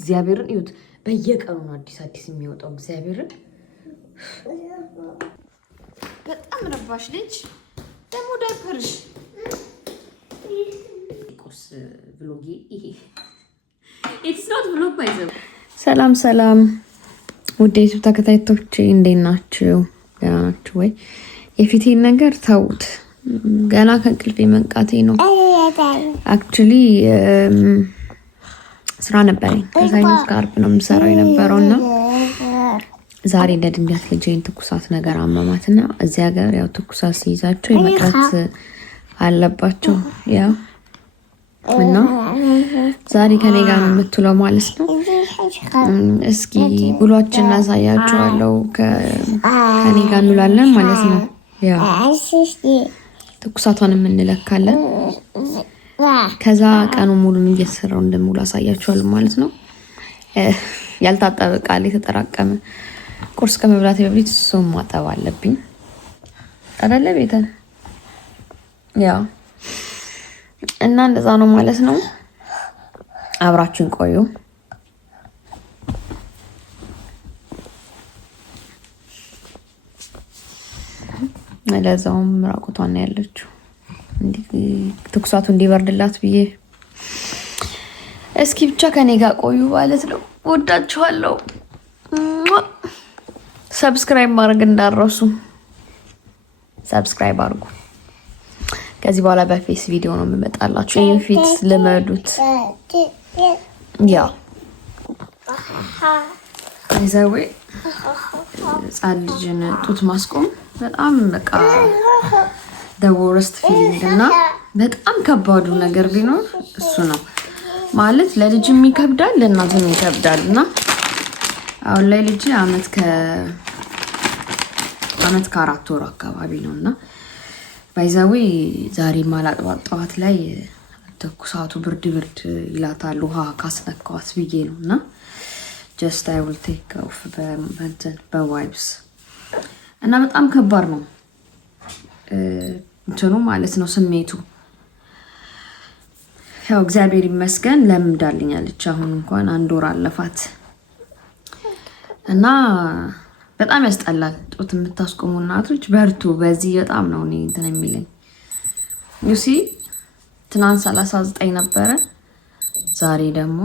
እግዚአብሔርን እዩት። በየቀኑ ነው አዲስ የሚወጣው። እግዚአብሔርን በጣም ረባሽ ልጅ ደግሞ ዳይፐርሽ ቁርስ ብሎጌ ይሄ ኢትስ ኖት ብሎግ ባይዘው። ሰላም ውድ የዩቲዩብ ተከታታዮቼ እንዴት ናችሁ? ደህና ናችሁ ወይ? የፊቴን ነገር ተውት። ገና ከእንቅልፌ መንቃቴ ነው። አክቹሊ ስራ ነበረኝ። ከሰኞ እስከ ዓርብ ነው የምሰራው የነበረውና ዛሬ ለድንገት ልጄን ትኩሳት ነገር አመማትና እዚህ ሀገር ያው ትኩሳት ሲይዛቸው የመቅረት አለባቸው ያው እና ዛሬ ከኔ ጋር ነው የምትውለው ማለት ነው። እስኪ ብሏችን እናሳያቸዋለሁ። ከኔ ጋር እንውላለን ማለት ነው። ያው ትኩሳቷን እንለካለን። ከዛ ቀኑ ሙሉ እየተሰራው እንደሙሉ አሳያቸዋለሁ ማለት ነው። ያልታጠበ ቃል የተጠራቀመ ቁርስ ከመብላቴ በፊት እሱን ማጠብ አለብኝ አይደለ ቤተን? ያው እና እንደዛ ነው ማለት ነው። አብራችሁን ቆዩ። ለዛውም ራቁቷን ነው ያለችው። ትኩሳቱ እንዲበርድላት ብዬ እስኪ ብቻ ከኔ ጋር ቆዩ ማለት ነው። ወዳችኋለሁ። ሰብስክራይብ ማድረግ እንዳረሱ ሰብስክራይብ አድርጉ። ከዚህ በኋላ በፌስ ቪዲዮ ነው የምመጣላችሁ። ይሄን ፊት ልመዱት። ያ አይዘዌ ህፃን ልጅን ጡት ማስቆም በጣም በቃ the worst feeling እና በጣም ከባዱ ነገር ቢኖር እሱ ነው ማለት። ለልጅም ይከብዳል፣ ለእናትም ይከብዳል። እና አሁን ላይ ልጅ አመት ከ4 ወር አካባቢ ነው እና ባይዛዌ ዛሬ ማላጥባት ጠዋት ላይ ትኩሳቱ ብርድ ይላታል ውሃ ካስነካዋት ብዬ ነው እና just I will take off በዋይፕስ እና በጣም ከባድ ነው እንትኑ ማለት ነው ስሜቱ። ያው እግዚአብሔር ይመስገን ለምዳልኛለች። አሁን እንኳን 1 ወር አለፋት እና በጣም ያስጠላል። ጡት የምታስቆሙ እናቶች በርቱ። በዚህ በጣም ነው እኔ እንትን የሚለኝ ዩሲ ትናንት 39 ነበረ፣ ዛሬ ደግሞ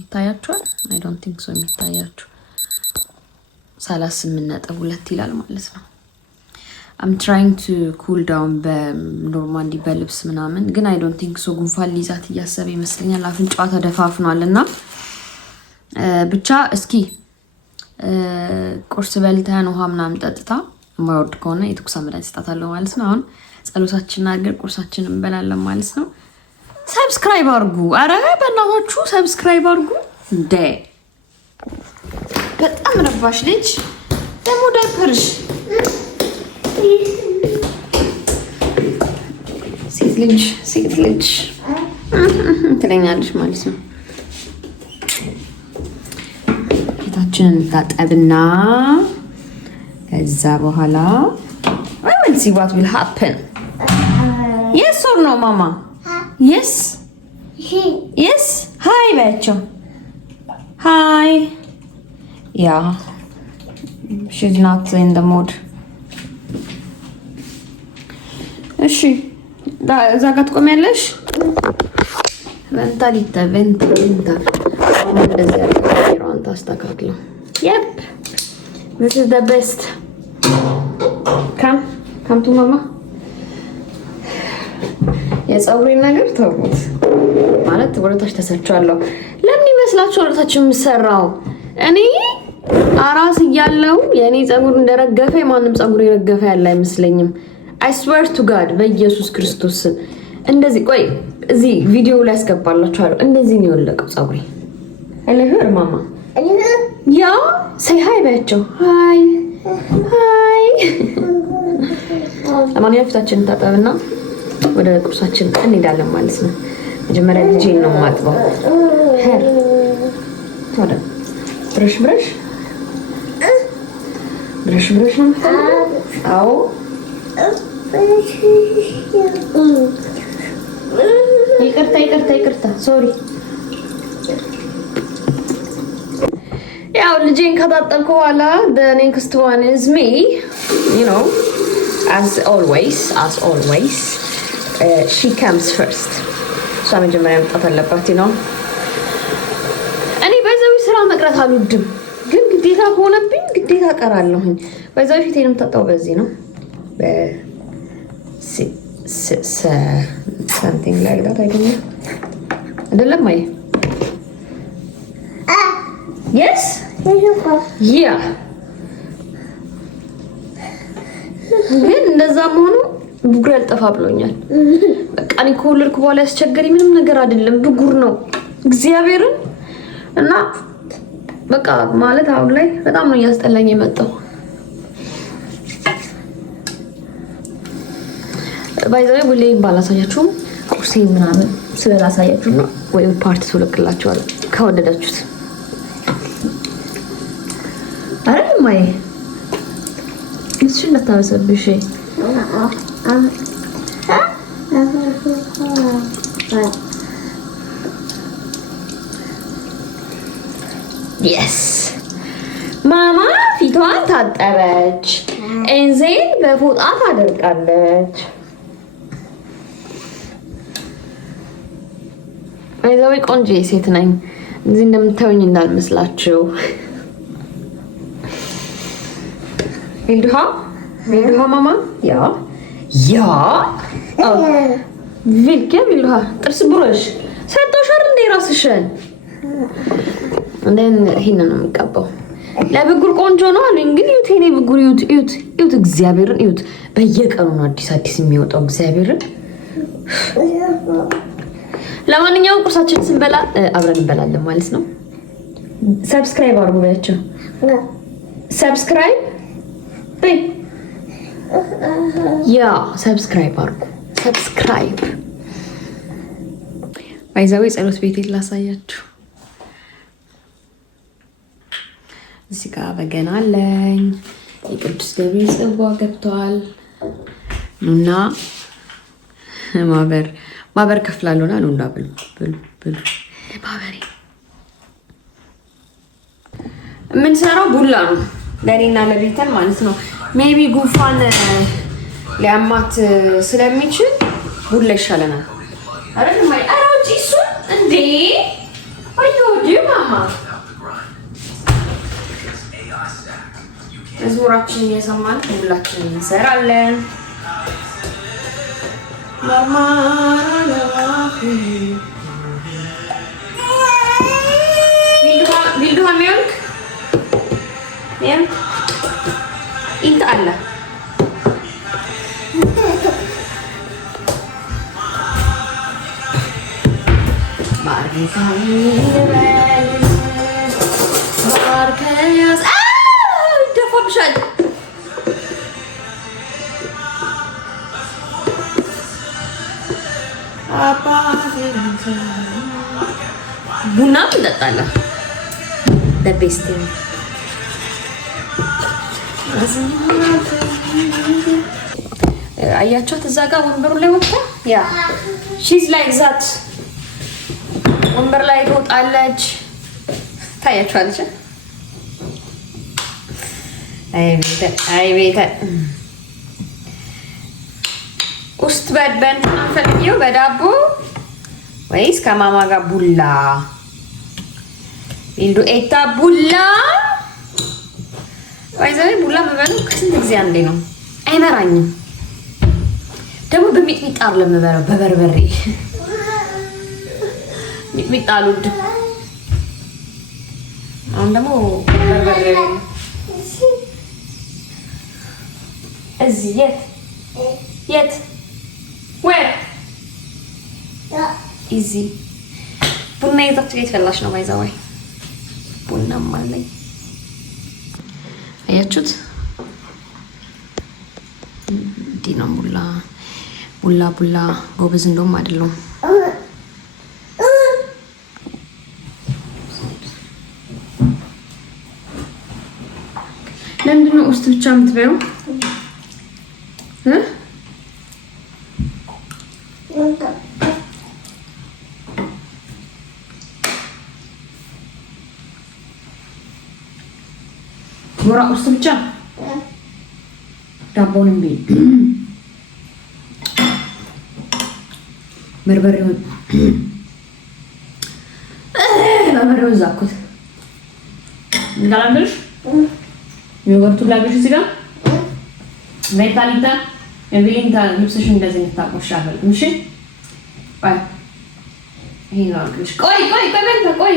ይታያችኋል። አይ ዶንት ቲንክ ሶ የሚታያችሁ 38.2 ይላል ማለት ነው። I'm trying to cool down በኖርማሊ በልብስ ምናምን ግን I don't think so ጉንፋን ሊይዛት እያሰበ ይመስለኛል። አፍንጫዋ ተደፋፍኗልና ብቻ እስኪ ቁርስ በልተን ውሃ ምናምን ጠጥታ የማይወርድ ከሆነ የትኩሳት መድኃኒት እሰጣታለሁ ማለት ነው። አሁን ጸሎታችንን አድርገን ቁርሳችንን እንበላለን ማለት ነው። ሰብስክራይብ አድርጉ። አረ በእናታችሁ ሰብስክራይብ አድርጉ። እንዴ በጣም ረባሽ ልጅ ደግሞ ዳይፐርሽ ሴት ልጅ ትለኛለች ማለት ነው። ፊታችንን እንታጠብና ከዛ በኋላ I will see what will happen. Yes or no mama? Yes. Yes. Hi በያቸው። Hi. Yeah. She's not in the mood. እሺ እዛ ጋር ትቆሚያለሽ። ቬንታ እንደዚህ ያለው ታስተካክለው። Yep. This is the best. Come to mama. የፀጉሬን ነገር ተውት ማለት ወደታች ተሰርቻለሁ። ለምን ይመስላችሁ ወደታች የምሰራው? እኔ አራስ እያለሁ የኔ ፀጉር እንደረገፈ ማንም ፀጉር የረገፈ ያለ አይመስለኝም። I swear to God በኢየሱስ ክርስቶስ እንደዚህ ቆይ እዚህ ቪዲዮ ላይ አስገባላችኋለሁ። እንደዚህ ነው የወለቀው ፀጉሬ። hello mama. ያ say hi በያቸው። hi ለማንኛውም ፊታችንን ታጠብና ወደ ቁርሳችን እንሄዳለን ማለት ነው። መጀመሪያ ልጄን ነው የማጥበው። ወደ ብረሽ ነው የምታጥበው? አዎ ይቅርታ ሶሪ ያው ልጄን ከታጠብኩ በኋላ the next one is me, you know, as always, she comes first. እሷ መጀመሪያ መጣት አለባት ነው። እኔ በዛው ስራ መቅረት አልወድም፣ ግን ግዴታ ሆነብኝ ግዴታ እቀራለሁኝ። በዛው ፊቴንም ታጣው በዚህ ነው something like that, I don't know. አይደለም ማይ yes yeah ግን እንደዛም ሆኖ ብጉር ያልጠፋ ብሎኛል። በቃ እኔ ከወለድኩ በኋላ ያስቸገረኝ ምንም ነገር አይደለም ብጉር ነው እግዚአብሔርን። እና በቃ ማለት አሁን ላይ በጣም ነው እያስጠላኝ የመጣው። ባይዘው ሁሌ ባላሳያችሁም ቁርሴ ምናምን ስለላሳያችሁ ነው ወይ ፓርት ትልክላችኋል ከወደዳችሁት። አረ ማይ እሺ እንዳታበሰብሽ yes ማማ ፊቷን ታጠበች፣ እንዜን በፎጣ ታደርቃለች። አይዛው ቆንጆ ሴት ነኝ እዚህ እንደምታዩኝ እንዳልመስላችሁ። ቪልዱሃ ማማ ያ ቪልዱሃ ጥርስ ብሩሽ ሰጥቶሻል እንዴ ራስሽን? እንደን ይሄን ነው የምቀባው። ለብጉር ቆንጆ ነው አሉኝ፣ ግን ዩት የኔ ብጉር ዩት እግዚአብሔርን ዩት በየቀኑ ነው አዲስ የሚወጣው እግዚአብሔርን። ለማንኛውም ቁርሳችን ስንበላ አብረን እንበላለን ማለት ነው። ሰብስክራይብ አድርጉ በያቸው። ሰብስክራይብ ያ ሰብስክራይብ አድርጉ። ሰብስክራይብ ባይዛው ጸሎት ቤት ላሳያችሁ። እዚህ ጋር በገና አለኝ። የቅዱስ ገብርኤል ጽዋ ገብቷል እና ማበር ከፍላለሁና ነው እና ብሉ ማበሬ የምንሰራው ቡላ ነው ለኔና ለቤተን ማለት ነው። ሜቢ ጉንፋን ሊያማት ስለሚችል ቡላ ይሻለናል አይደል? ማይ አራውጪ እሱ እንዴ አይወዲ ማማ መዝሙራችን እየሰማን ሁላችንም እንሰራለን። Vill du ha mjölk? Inte alla. ደፋብሻል። ቡና እንጠጣለን። ለቤስት አያችኋት እዛ ጋር ወንበሩ ላይ ወጣ። ያ ሺዝ ላይክ ዛት ወንበር ላይ ትወጣለች። ታያችኋለች። አይ ቤተ ውስጥ በድበን አንፈልጊው በዳቦ ወይስ ከማማ ጋር ቡላ? ቪልዱ ኤታ ቡላ ወይዘሪ ቡላ በበለው ከስንት ጊዜ አንዴ ነው። አይመራኝም ደግሞ በሚጥሚጣ ለምበለው በበርበሬ ሚጥሚጣ አልወድም። አሁን ደግሞ በርበሬ እዚህ የት where easy ቡና ይዛችሁ እየፈላሽ ነው ባይዛዋይ ቡናም አለኝ። አያችሁት እንዲህ ነው ቡላ ጎበዝ እንደውም አይደለም። ለምንድን ነው ውስጥ ብቻ የምትበይው? ወራ ውስጥ ብቻ ዳቦንም ቢ በርበሬውን ዛኩት እንጋላምልሽ ዮገርቱ ላግሽ እዚህ ጋር ሜታሊታ የቢሊንታ ልብስሽ እንደዚህ እንታቆሻለሽ እሺ ባይ ይሄ ነው አልኩሽ ቆይ በእንታ ቆይ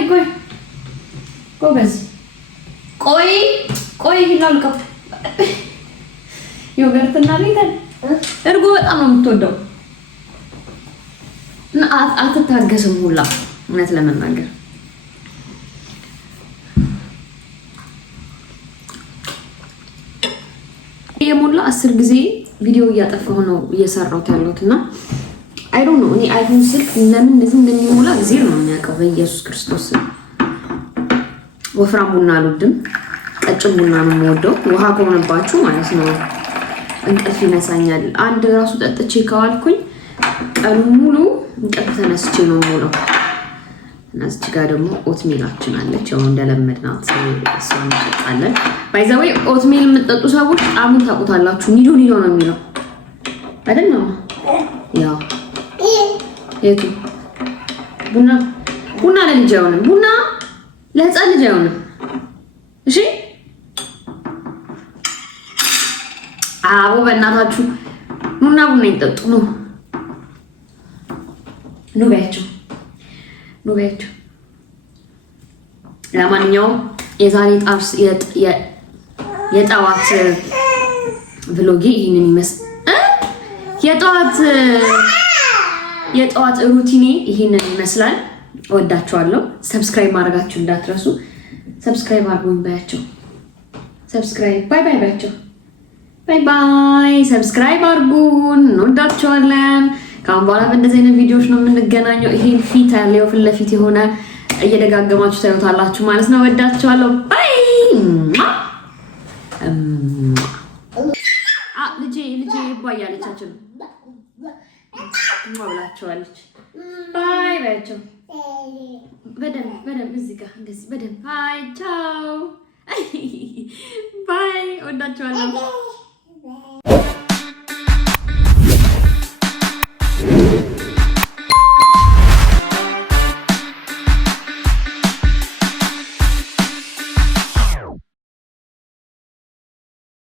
ጎበዝ ቆይ ይላልከው ዮገርትና ቤተል እርጎ በጣም ነው የምትወደው እና አትታገስም ሁላ እውነት ለመናገር የሞላ 10 ጊዜ ቪዲዮ እያጠፋሁ ነው እየሰራሁት ያለሁትና አይ ዶንት ኖ እኔ አይፎን ስልክ ለምን እንደዚህ እንደሚሞላ ጊዜ ነው የሚያውቀው በኢየሱስ ክርስቶስ ወፍራም ቡና አልወድም ቀጭን ቡና ነው የምወደው ውሃ ከሆነባችሁ ማለት ነው እንቅልፍ ይነሳኛል አንድ ራሱ ጠጥቼ ከዋልኩኝ ቀኑን ሙሉ እንቅልፍ ተነስቼ ነው የምውለው እና እዚህ ጋር ደግሞ ኦትሚላችን አለች ያው እንደለመድናት እሷን እንጠጣለን ባይ ዘ ዌይ ኦትሚል የምትጠጡ ሰዎች ጣሙን ታውቁታላችሁ ኒዶ ነው የሚለው አይደል ነው ያው የቱ ቡና ለልጅ አይሆንም ቡና ለህፃን ልጅ አይሆንም እሺ አቦ በእናታችሁ ቡና ይጠጡ ነው ኑ በያቸው ለማንኛውም የዛሬ ጣርስ የጠዋት ቭሎጌ ይሄንን ይመስል የጠዋት ሩቲኔ ይሄንን ይመስላል ወዳችኋለሁ ሰብስክራይብ ማድረጋችሁ እንዳትረሱ ሰብስክራይብ አድርጉኝ ባያቸው ሰብስክራይብ ባይ ባያቸው ባይ ሰብስክራይብ አድርጉን እንወዳችኋለን ካሁን በኋላ በእንደዚህ አይነት ቪዲዮዎች ነው የምንገናኘው ይሄን ፊት ያለው ፊት ለፊት የሆነ እየደጋገማችሁ ታዩታላችሁ ማለት ነው ወዳችኋለሁ ባይ ልጄ ይባያለቻችሁ ማብላችኋለች ባይ ባያቸው በደንብ እዚህ ጋር እንደዚህ በደንብ ባይ ቻው ባይ ወዳችኋለሁ